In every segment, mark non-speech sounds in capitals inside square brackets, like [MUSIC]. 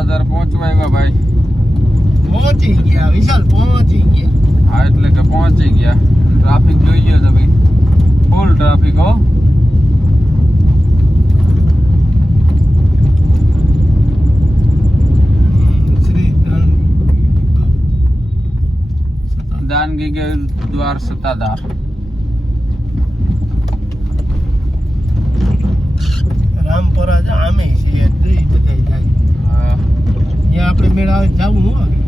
સત્તાધાર પહોંચવા આવ્યા ભાઈ. પહોંચી ગયા વિશાલ પહોંચી ગયા. હા એટલે કે પહોંચી ગયા. ટ્રાફિક જોઈએ તો ભાઈ ફૂલ ટ્રાફિક હો. હમ, શ્રી ધન દાનગી કે દ્વાર સત્તાધાર રામપરા જા આમે છે દઈ બધાય જાય હા, આપણે મેળા આવે જવું હું આગળ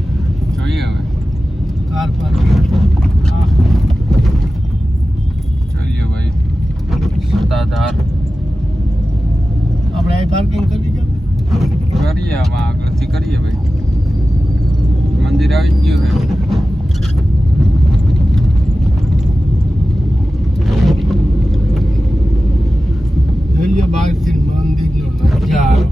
જોઈએ હવે. કાર પાર્કિંગ હા. જોઈએ ભાઈ. સત્તાધાર. આપણે અહીં પાર્કિંગ કરી જાવ કરીએ આમાં આગળથી કરીએ ભાઈ. મંદિર આવી ગયું છે જોઈએ બહારથી મંદિરનો નજારો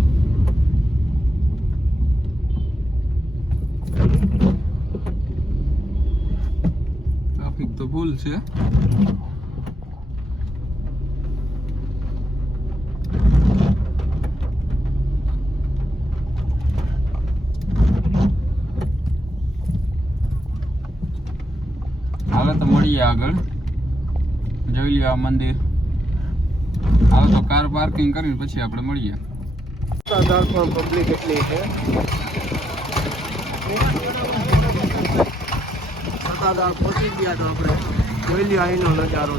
ટ્રાફિક તો ફૂલ છે મળીએ આગળ. જોઈ લ્યો આ મંદિર. આવો તો કાર પાર્કિંગ કરીને પછી આપણે મળીએ. પબ્લિક એટલી છે સત્તાધાર પહોંચી ગયા તો આપણે. જોઈ લ્યો અહીંનો નજારો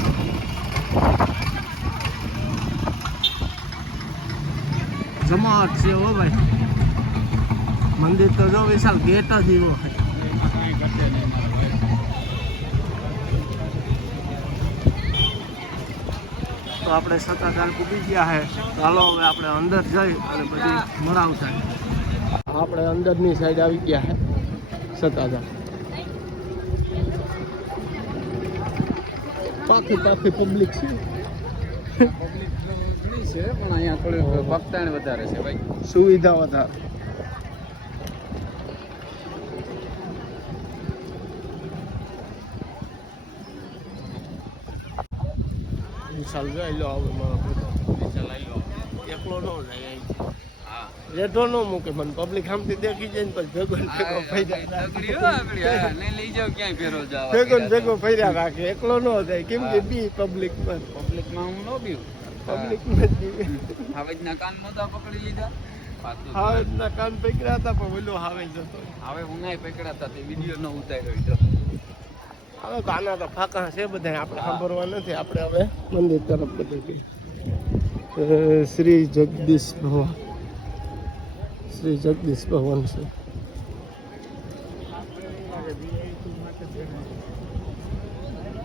જમાટ છે ભાઈ. મંદિર તો જો વિશાલ ગેટ જ એવો છે. તો આપણે સત્તાધાર પૂકી ગયા છે. ચાલો હવે આપણે અંદર જઈ અને પછી મળાવ થાય આપણે અંદરની સાઈડ આવી ગયા છે સત્તાધાર. પાખી પાખી પબ્લિક છે. છે પણ અહીંયા થોડી વધારે છે ભાઈ. સુવિધા વધારે. વિશાલ જોઈ લો હવે મારો બેટો ચલાવી લો એકલો ન જાય. હા લેટો ન મૂકે મને પબ્લિક આમથી દેખી જાય ને પછી ભેગો ને ભેગો ફર્યા હો હા. ભેગો ભેગો ફર્યા રાખે એકલો ન જાય કેમ કે બી પબ્લિકમાં પબ્લિકમાં હું નો બીવ પબ્લિકમાં જ બી. ના કાન નહોતા પકડી લીધા પાછું હા એમના કાન પકડ્યા હતા પણ ઓલો હાવે જતો હવે પકડ્યા પકડાતા તે વીડિયો ન ઉતાર્યો હવે કાના તો ફાંકા છે બધા આપણે સાંભળવા નથી. આપણે હવે મંદિર તરફ બધી શ્રી જગદીશ ભગવાન શ્રી જગદીશ ભગવાન છે.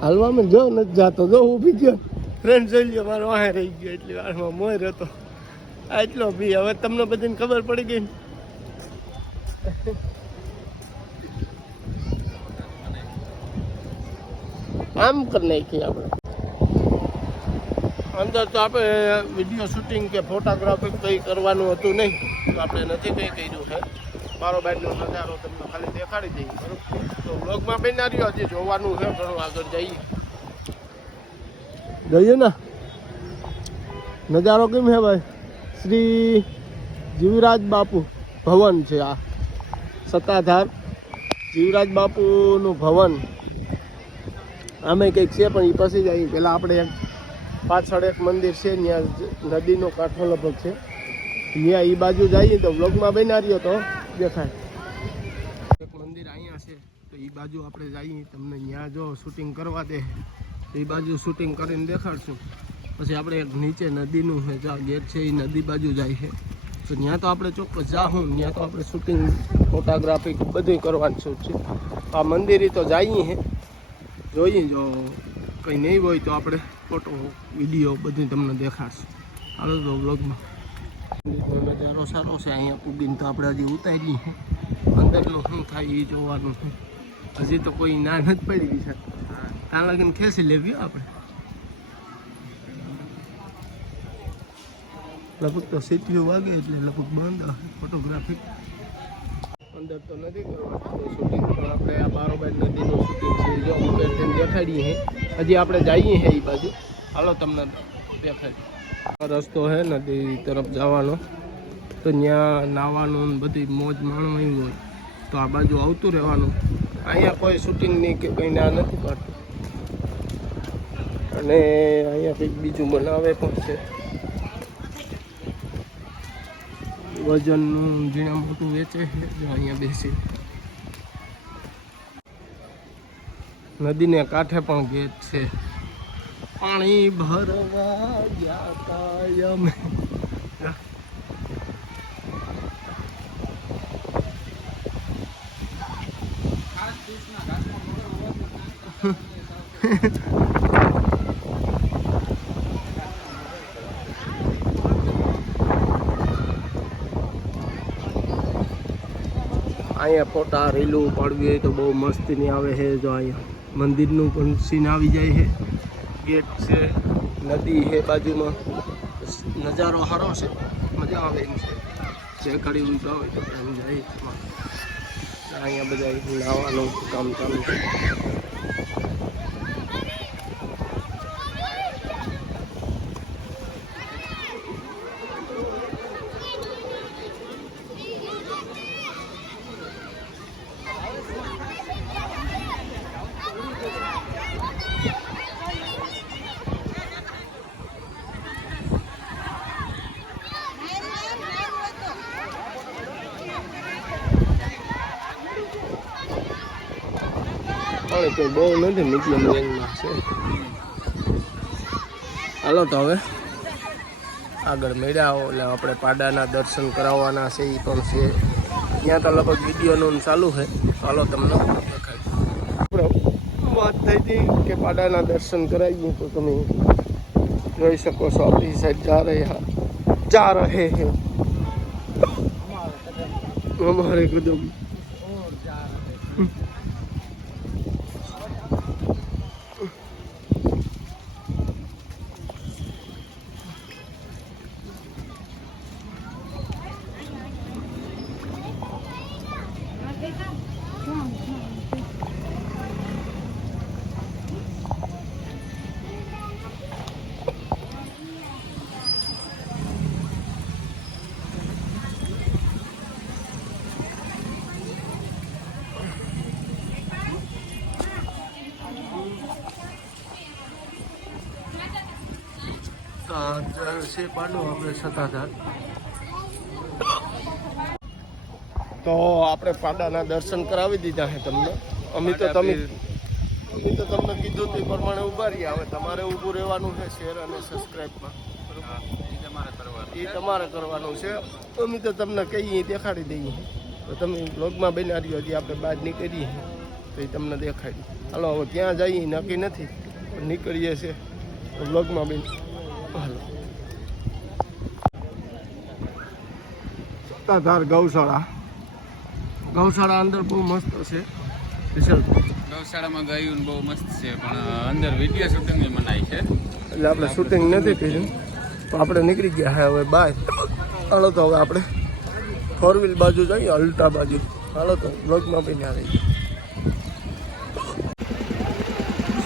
હાલવામાં જો નથી જાતો જો ઊભી ગયો ફ્રેન્ડ જોઈ લ્યો મારો વાહે રહી ગયો એટલી વારમાં મોર હતો. આ એટલો બી હવે તમને બધાને ખબર પડી ગઈ આમ કરી નાખીએ આપણે. અંદર તો આપણે વીડિયો શૂટિંગ કે ફોટોગ્રાફી કંઈ કરવાનું હતું નહીં. તો આપણે નથી કંઈ કર્યું છે મારો બેનનો નજારો તમને ખાલી દેખાડી દઈએ, બરાબર? તો બ્લોગમાં બન્યા રહ્યો, હજી જોવાનું છે, ઘણું આગળ જઈએ. જઈએ ને? નજારો કેમ છે ભાઈ? શ્રી જીવરાજ બાપુ ભવન છે આ. સત્તાધાર જીવરાજ બાપુનું ભવન. આમે કંઈક છે, પણ એ પછી જ આવી પહેલાં આપણે એક પાછળ એક મંદિર છે ત્યાં નદીનો કાંઠો લગભગ છે. ત્યાં એ બાજુ જઈએ તો વ્લોગમાં બન્યા રહ્યો તો દેખાય. એક મંદિર અહીંયા છે, તો એ બાજુ આપણે જઈએ. તમને ત્યાં જો શૂટિંગ કરવા દે. તો એ બાજુ શૂટિંગ કરીને દેખાડશું. પછી આપણે એક નીચે નદીનું છે, જ્યાં ગેટ છે એ નદી બાજુ જાય છે. તો ત્યાં તો આપણે ચોક્કસ જાઉં ત્યાં તો આપણે શૂટિંગ ફોટોગ્રાફી બધું કરવાનું છે. આ મંદિરે તો જઈએ જોઈએ, જો કંઈ નહીં હોય તો આપણે ફોટો વીડિયો બધું તમને દેખાડશું. હાલો તો બ્લોગમાં નજારો સારો છે, અહીંયા ઉગીને તો આપણે હજી ઉતારી અંદરનું શું થાય એ જોવાનું છે. હજી તો કોઈ ના નથી પડી છે. ત્યાં લગીને ખેંચી લેવી આપણે. લગભગ તો સીટીઓ વાગે એટલે લગભગ બંધ ફોટોગ્રાફી અંદર તો નથી કરવાનું શૂટિંગ પણ આપણે આ બારોબાર નદીનું શૂટિંગ છે, જો ઉપરથી દેખાડીએ છીએ હજી આપણે જઈએ છીએ એ બાજુ. હાલો તમને દેખાડી. રસ્તો છે નદી તરફ જવાનો. તો ત્યાં નાહવાનું બધી મોજ માણવાની હોય. તો આ બાજુ આવતું રહેવાનું. અહીંયા કોઈ શૂટિંગની કે કંઈ ના નથી કરતું અને અહીંયા કંઈક બીજું બનાવે પણ છે. વજનનું ઝીણા મોટું વેચે છે અહીંયા બેસી. નદીને કાંઠે પણ ગેટ છે. પાણી ભરવા ગયા અમે. અહીંયા ફોટા રીલું પાડવી હોય તો બહુ મસ્તીની આવે છે જો અહીંયા. મંદિરનું પણ સીન આવી જાય છે. ગેટ છે, નદી છે બાજુમાં. નજારો સારો છે. મજા આવે એમ છે. જે ઘડી ઊંચા હોય તો એમ જાય અહીંયા બધા નાવાનું કામ ચાલુ છે. કોઈ બહુ નથી, મીડિયમ રેન્જમાં છે. હાલો તો હવે આગળ મેળાઓ, એટલે આપણે પાડાના દર્શન કરાવવાના છે એ પણ છે. ત્યાં તો લગભગ વિડીયોનું ચાલુ છે. ચાલો તમને. વાત થઈ હતી કે પાડાના દર્શન કરાવીએ તો તમે જોઈ શકો છો, આપણી સાઈડ જા રહ્યા જા રહે હે. અમારે કદમ. તો આપણે પાડાના દર્શન કરાવી દીધા છે તમને. અમે તો તમે અમે તો તમને કીધું તે પ્રમાણે ઊભા રહ્યા. હવે તમારે ઊભું રહેવાનું છે શેર અને સબસ્ક્રાઈબમાં એ તમારે કરવાનું છે. અમે તો તમને કહીએ, દેખાડી દઈએ. તો તમે બ્લોગમાં બના રહ્યો, હજી આપણે બહાર નીકળીએ. તો એ તમને દેખાડી. હાલો, હવે ક્યાં જઈએ, નક્કી નથી. પણ નીકળીએ છીએ. બ્લોગમાં બેન હાલો સત્તાધાર ગૌશાળા. ગૌશાળા અંદર બહુ મસ્ત છે. વિશાલ ગૌશાળામાં ગયું બહુ મસ્ત છે પણ અંદર વીડિયો શૂટિંગ મનાય છે. એટલે આપણે શૂટિંગ નથી કર્યું. તો આપણે નીકળી ગયા હવે બાય હાલો તો હવે આપણે ફોર વ્હીલ બાજુ જઈએ અલ્ટા બાજુ. હાલો તો બ્લોગમાં બી ના રહી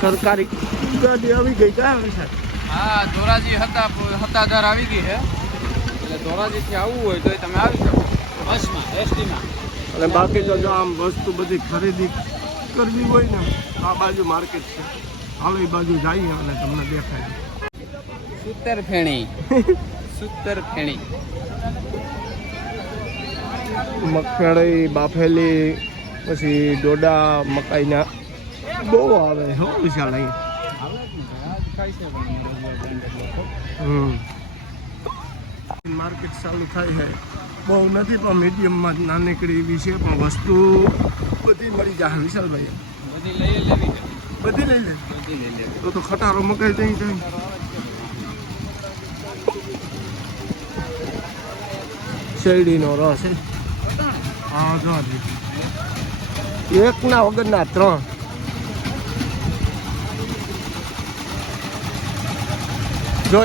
સરકારી ગાડી આવી ગઈ ક્યાં આવી છે હા ધોરાજી હતા હતાધાર આવી ગઈ છે એટલે ધોરાજીથી આવવું હોય તો તમે આવી શકો. બસમાં એસટીમાં. અને બાકી તો જો આમ વસ્તુ બધી ખરીદી કરવી હોય ને આ બાજુ માર્કેટ છે. આવી બાજુ જઈએ અને તમને દેખાય. સૂતર ફેણી. [LAUGHS] સૂતર ફેણી. મગફળી બાફેલી પછી ડોડા મકાઈના. બહુ આવે હો વિશાલ અહીંયા. હમ. માર્કેટ ચાલુ થાય છે. બહુ નથી પણ મીડિયમમાં જ નીકળી એવી છે પણ વસ્તુ બધી મળી જાય વિશાલભાઈ બધી લઈ લેવી બધી લઈ લે. બધી લઈ લેવી તો તો ખટારો મકાઈ જઈ જાય શેરડીનો રસ છે. હા જો. એકના વગરના ત્રણ. જો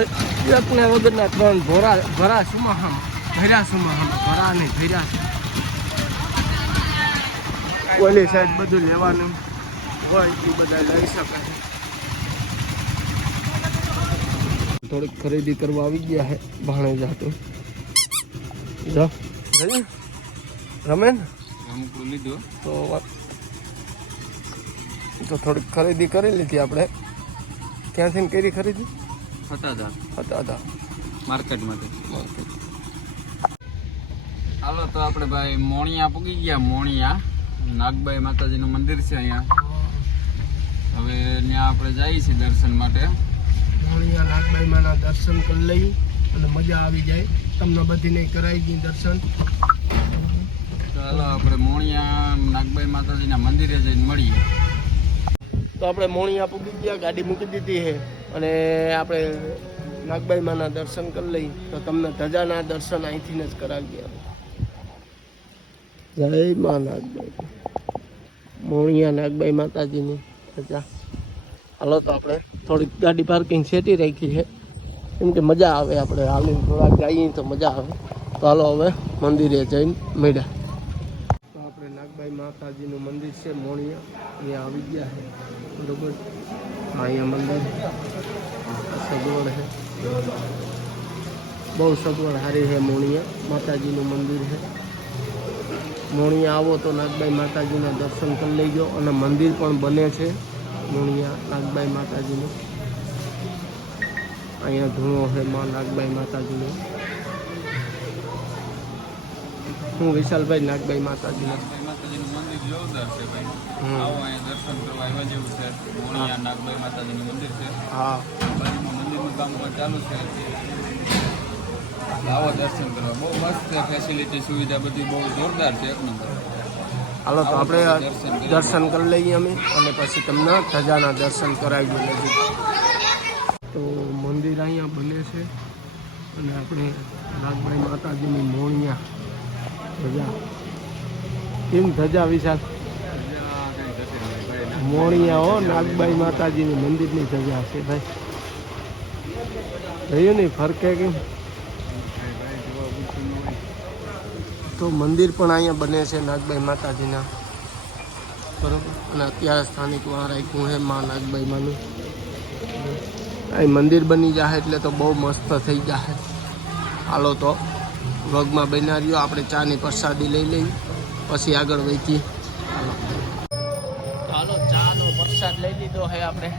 એકના વગરના ત્રણ ભોરા, ભરા સુમાહમ, ભર્યા સુમાહમ, ભરા નહીં, ભર્યા ઓલી સાઈડ બધું લેવાનું. હોય, એ બધા લઈ શકાય. થોડીક ખરીદી કરવા આવી ગયા છે ભાણે તો. જો જોઈએ? રમે લીધું તો તો થોડીક ખરીદી કરી લીધી આપણે. ક્યાંથી કરી ખરીદી? હતા હતા હતા હતા માર્કેટમાંથી. માર્કેટ. હાલો તો આપણે ભાઈ મોણિયા પૂગી ગયા મોણિયા. નાગબાઈ માતાજીનું મંદિર છે અહીંયા. હવે ત્યાં આપણે જઈએ છીએ દર્શન માટે. મોણિયા નાગબાઈ માના દર્શન કરી લઈ અને મજા આવી જાય. તમને બધીને કરાવી ગઈ દર્શન. તો હાલો આપણે મોણિયા નાગબાઈ માતાજીના મંદિરે જઈને મળીએ. તો આપણે મોણિયા પૂગી ગયા ગાડી મૂકી દીધી છે. અને આપણે નાગબાઈ માના દર્શન કરી લઈ તો તમને ધજાના દર્શન અહીંથી જ કરાવી જય મા નાગબાઈ. મોણિયા નાગબાઈ માતાજીની ધજા. હાલો તો આપણે થોડીક ગાડી પાર્કિંગ સેટી રાખી છે. કેમ કે મજા આવે આપણે હાલીને થોડાક જઈએ તો મજા આવે. તો હાલો હવે મંદિરે જઈને મળ્યા. માતાજીનું મંદિર છે, મોણિયા. અહીંયા આવી ગયા છે. બરોબર? અહીંયા મંદિર સગવડ છે. બહુ સગવડ સારી છે મોણિયા. માતાજીનું મંદિર છે. મોણિયા આવો તો નાગબાઈ માતાજીના દર્શન કરી લેજો અને મંદિર પણ બને છે મોણિયા નાગબાઈ માતાજીનું. અહીંયા ધૂણો છે માં નાગબાઈ માતાજીનો. હું વિશાલભાઈ નાગભાઈ માતાજીના. જોરદાર છે ભાઈ. આવો અહીંયા દર્શન કરવા આવ્યા જેવું છે. મોણિયા નાગભાઈ માતાજીનું મંદિર છે. હા. મંદિરનું કામ પણ ચાલુ છે. આવો દર્શન કરવા. બહુ મસ્ત છે ફેસિલિટી સુવિધા બધી બહુ જોરદાર છે એક નંબર. હાલો તો આપણે દર્શન કરી લઈએ અમે અને પછી તમને ધજાના દર્શન કરાવી નજીક. તો મંદિર અહીંયા બને છે અને આપણે નાગભાઈ માતાજીની મોણિયા ધજા. કેમ ધજા વિશાલ મોણિયા હો નાગબાઈ માતાજીની મંદિરની ધજા છે ભાઈ. જોયું નહીં ફરકે કેમ તો મંદિર પણ અહીંયા બને છે નાગબાઈ માતાજીના. બરોબર? અને અત્યારે સ્થાનિક વાં રાખ્યું છે મા નાગબાઈ માનું. અહીં મંદિર બની જાય એટલે તો બહુ મસ્ત થઈ જાય હાલો તો, વગમાં બનાવ્યો આપણે ચાની પ્રસાદી લઈ લઈ પછી આગળ વહીતી. ચાલો ચાનો પ્રસાદ લઈ લીધો હે આપણે.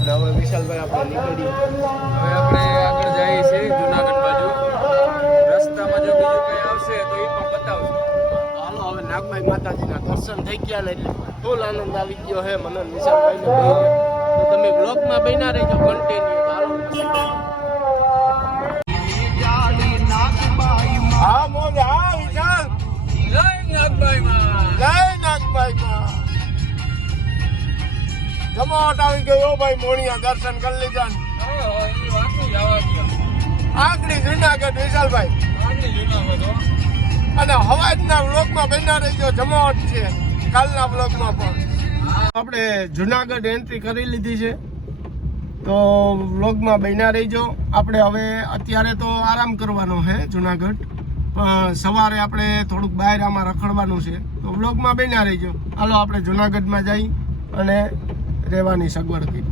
અને હવે વિશાલભાઈ આપણે નીકળીએ. હવે આપણે આગળ જઈએ છીએ જુનાગઢ બાજુ. રસ્તામાં જો બીજું કંઈ આવશે તો એ પણ બતાવશું. ચાલો હવે નાગભાઈ માતાજીના દર્શન થઈ ગયા ને એટલે ફૂલ આનંદ આવી ગયો હે મને વિશાલભાઈને. તો તમે બ્લોગમાં બન્યા રહેજો કન્ટિન્યુ હાલો હા મોજ હા જય નાગભાઈ માં જમાવટ આવી ગયો. ભાઈ મોણિયા દર્શન કરી લીધા. આકડી જુનાગઢ વિશાલભાઈ. હો. અને હવાજના બ્લોકમાં બન્યા રહેજો. જમાવટ છે. કાલના બ્લોકમાં પણ. આપણે જુનાગઢ એન્ટ્રી કરી લીધી છે. તો વ્લોગમાં બન્યા રહીજો. આપણે હવે અત્યારે તો આરામ કરવાનો છે જુનાગઢ. સવારે આપણે થોડુંક બહાર આમાં રખડવાનું છે. તો બ્લોગમાં બેના રહીજો. હાલો, આપણે જુનાગઢમાં જઈ અને રહેવાની સગવડ કરી.